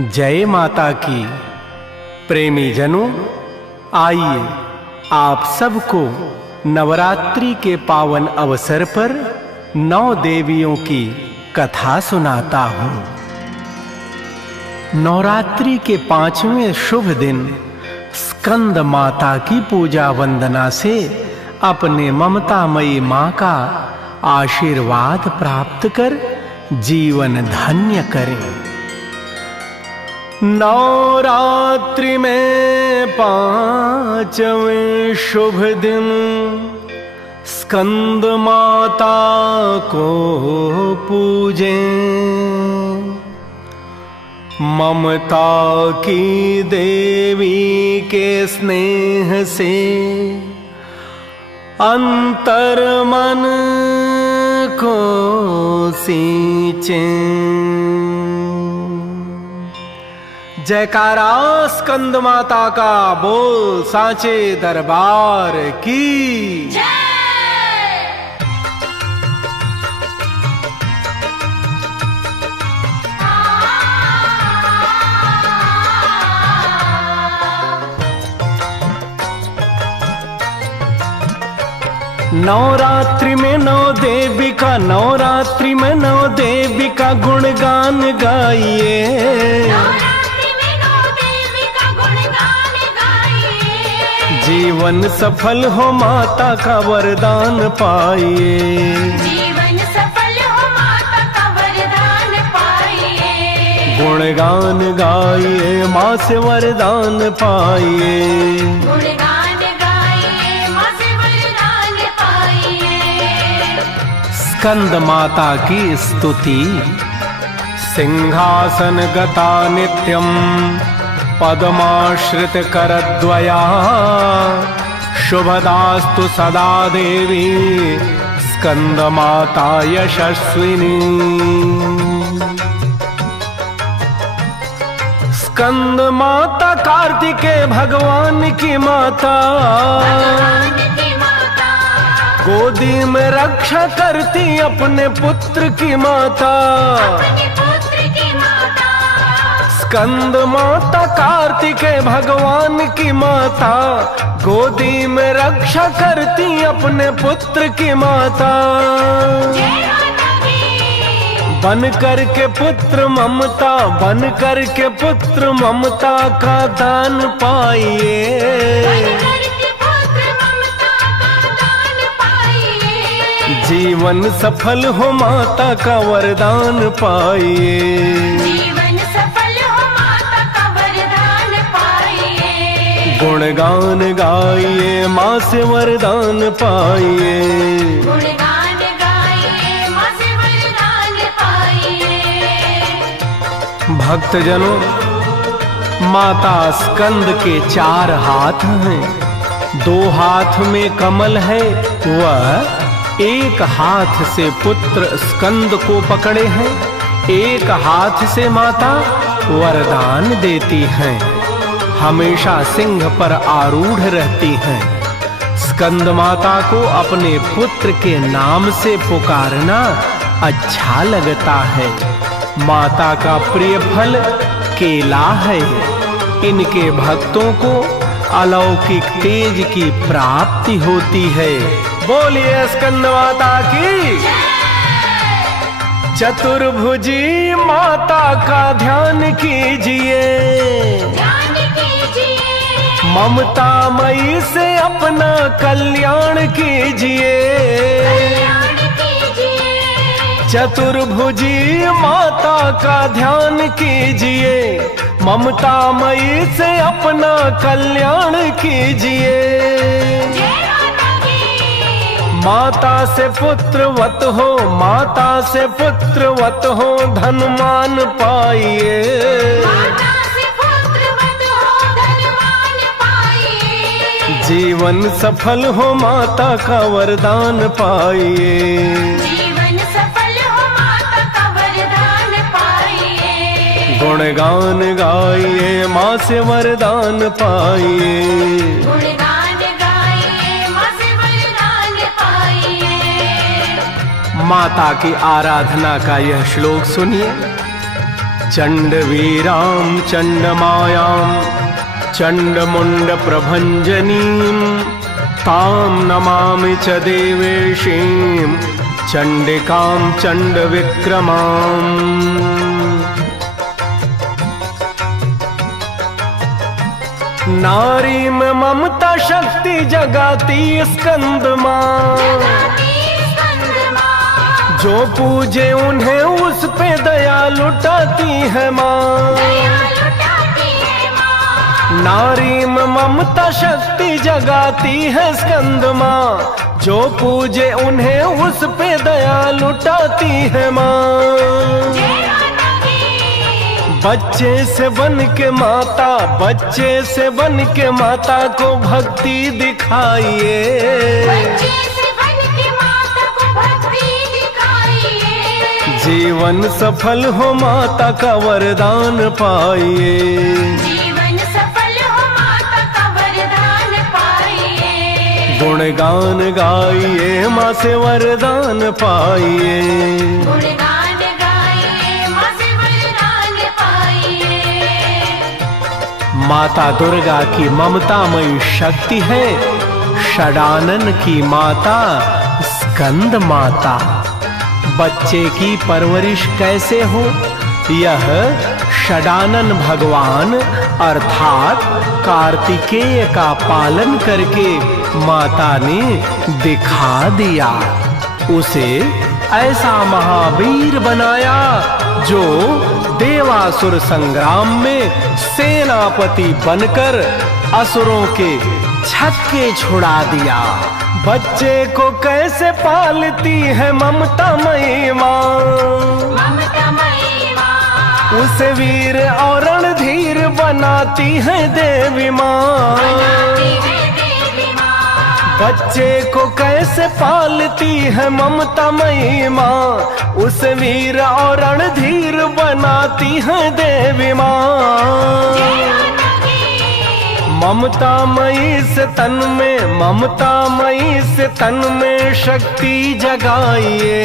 जय माता की। प्रेमी जनों, आइए आप सबको नवरात्रि के पावन अवसर पर 9 देवियों की कथा सुनाता हूँ। नवरात्रि के 5वें शुभ दिन स्कंद माता की पूजा वंदना से अपने ममतामयी माँ का आशीर्वाद प्राप्त कर जीवन धन्य करें। नवरात्रि में 5वें शुभ दिन स्कंद माता को पूजें। ममता की देवी के स्नेह से अंतर मन को सींचें। जयकारा स्कंद माता का बोल सांचे दरबार की जय। नवरात्रि में 9 देवी का, नवरात्रि में 9 देवी का गुणगान गाइए। जीवन सफल हो माता का वरदान पाइए। जीवन सफल हो माता का वरदान पाइए। गुणगान गाइए माँ से वरदान पाइए। गुणगान गाइए माँ से वरदान पाइए। स्कंद माता की स्तुति। सिंहासन गता नित्यम पद्माश्रित करद्वया शुभदास्तु सदा देवी स्कंद माता यशस्विनी। स्कंद माता कार्तिकेय भगवान की माता, गोदी में रक्षा करती अपने पुत्र की माता। स्कंद माता कार्तिकेय भगवान की माता, गोदी में रक्षा करती अपने पुत्र की माता। बन कर के पुत्र ममता, बन कर के पुत्र ममता का दान पाइए। जीवन सफल हो माता का वरदान पाइए। गुणगान गाइए माँ से वरदान पाइए। गुणगान गाइए माँ से वरदान पाइए। भक्तजनों, माता स्कंद के 4 हाथ हैं। 2 हाथ में कमल है, वह एक हाथ से पुत्र स्कंद को पकड़े हैं। एक हाथ से माता वरदान देती हैं। हमेशा सिंह पर आरूढ़ रहती हैं। स्कंद माता को अपने पुत्र के नाम से पुकारना अच्छा लगता है। माता का प्रिय फल केला है। इनके भक्तों को अलौकिक तेज की प्राप्ति होती है। बोलिए स्कंद माता की। चतुर्भुजी माता का ध्यान कीजिए। ममता मई से अपना कल्याण कीजिए। चतुर्भुजी माता का ध्यान कीजिए। ममता मई से अपना कल्याण कीजिए। माता से पुत्रवत हो, माता से पुत्रवत हो, धनमान पाइए। जीवन सफल हो माता का वरदान पाइए। जीवन सफल हो माता का वरदान पाइए। गुणगान गाइए माँ से वरदान पाइए। गुणगान गाइए माँ से वरदान पाइए। माता की आराधना का यह श्लोक सुनिए। चण्डवीरां चण्डमायां चण्डमुण्डप्रभञ्जनीं तां नमामि च देवेशीं चण्डिकां चण्डविक्रमाम्। नारी में ममता शक्ति जगाती स्कंद माँ, जो पूजे उन्हें उस पे दया लुटाती है माँ। नारी में ममता शक्ति जगाती है स्कंद माँ, जो पूजे उन्हें उस पे दया लुटाती है माँ। बच्चे से बन के माता, बच्चे से बन के माता को भक्ति दिखाइए। जीवन सफल हो माता का वरदान पाइए। जीवन सफल हो माता का वरदान पाइए। गुणगान गाइए माँ से वरदान पाइए। गुणगान गाइए माँ से वरदान पाइए। माता दुर्गा की ममतामयी शक्ति है, षडानन की माता स्कंद माता। बच्चे की परवरिश कैसे हो, यह षडानन भगवान अर्थात कार्तिकेय का पालन करके माता ने दिखा दिया। उसे ऐसा महावीर बनाया जो देवासुर संग्राम में सेनापति बनकर असुरों के छक्के छुड़ा दिया। बच्चे को कैसे पालती है ममतामयी माँ, उसे वीर और रणधीर बनाती है देवी माँ। बच्चे को कैसे पालती है ममतामयी माँ, उसे वीर और रणधीर बनाती है देवी माँ। ममतामयी से तन में, ममतामयी से तन में शक्ति जगाइए।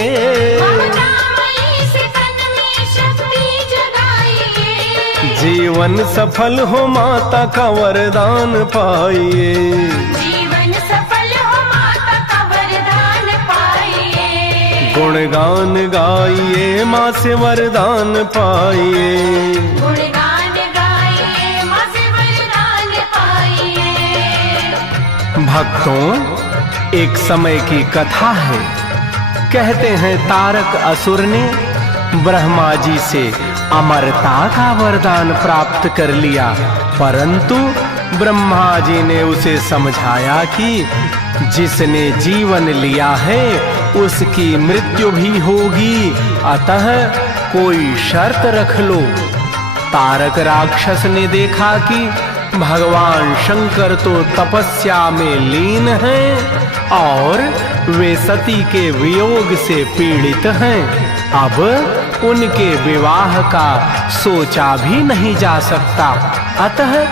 जीवन सफल हो माता का वरदान पाइए। जीवन सफल हो माता का वरदान पाइए। गुणगान गाइए माँ से वरदान पाइए। गुणगान गाइए माँ से वरदान पाइए। भक्तों, एक समय की कथा है। कहते हैं तारक असुर ने ब्रह्मा जी से अमरता का वरदान प्राप्त कर लिया, परंतु ब्रह्मा जी ने उसे समझाया कि जिसने जीवन लिया है उसकी मृत्यु भी होगी, अतः कोई शर्त रख लो। तारक राक्षस ने देखा कि भगवान शंकर तो तपस्या में लीन हैं और वे सती के वियोग से पीड़ित हैं, अब उनके विवाह का सोचा भी नहीं जा सकता। अतः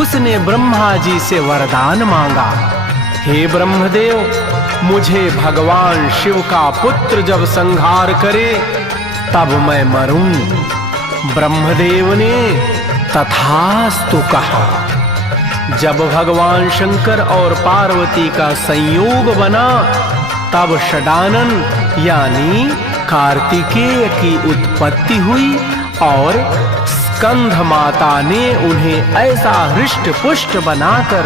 उसने ब्रह्मा जी से वरदान मांगा, हे ब्रह्मदेव, मुझे भगवान शिव का पुत्र जब संहार करे तब मैं मरूं। ब्रह्मदेव ने तथास्तु कहा। जब भगवान शंकर और पार्वती का संयोग बना तब षडानन यानी कार्तिकेय की उत्पत्ति हुई और स्कंध माता ने उन्हें ऐसा हृष्ट पुष्ट बनाकर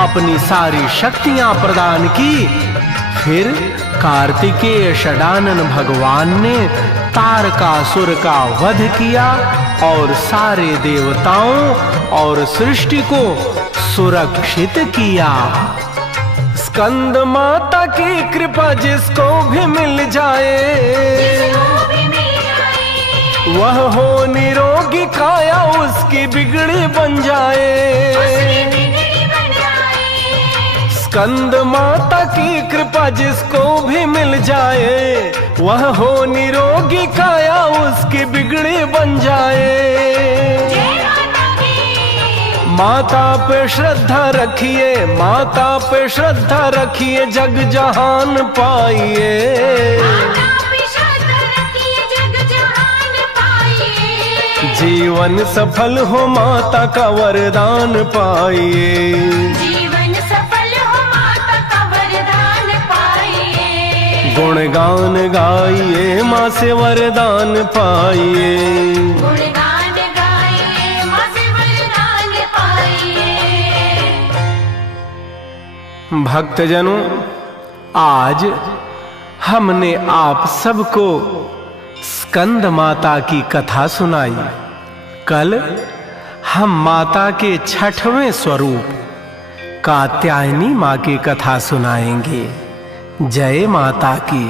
अपनी सारी शक्तियां प्रदान की। फिर कार्तिकेय षडानन भगवान ने तारकासुर का वध किया और सारे देवताओं और सृष्टि को सुरक्षित किया। स्कंद माता की कृपा जिसको भी मिल जाए, वह हो निरोगी काया उसकी बिगड़ी बन जाए। स्कंद माता की कृपा जिसको भी मिल जाए, वह हो निरोगी काया उसकी बिगड़ी बन जाए। माता पे श्रद्धा रखिए, माता पे श्रद्धा रखिए, जग जहान पाइए। जीवन सफल हो माता का वरदान पाइए। जीवन सफल हो माता का वरदान पाइए। गुणगान गाइए माँ से वरदान पाइए। गुणगान गाइए माँ से वरदान पाइए। भक्तजनों, आज हमने आप सबको स्कंद माता की कथा सुनाई। कल हम माता के छठवें स्वरूप कात्यायनी माँ की कथा सुनाएंगे। जय माता की।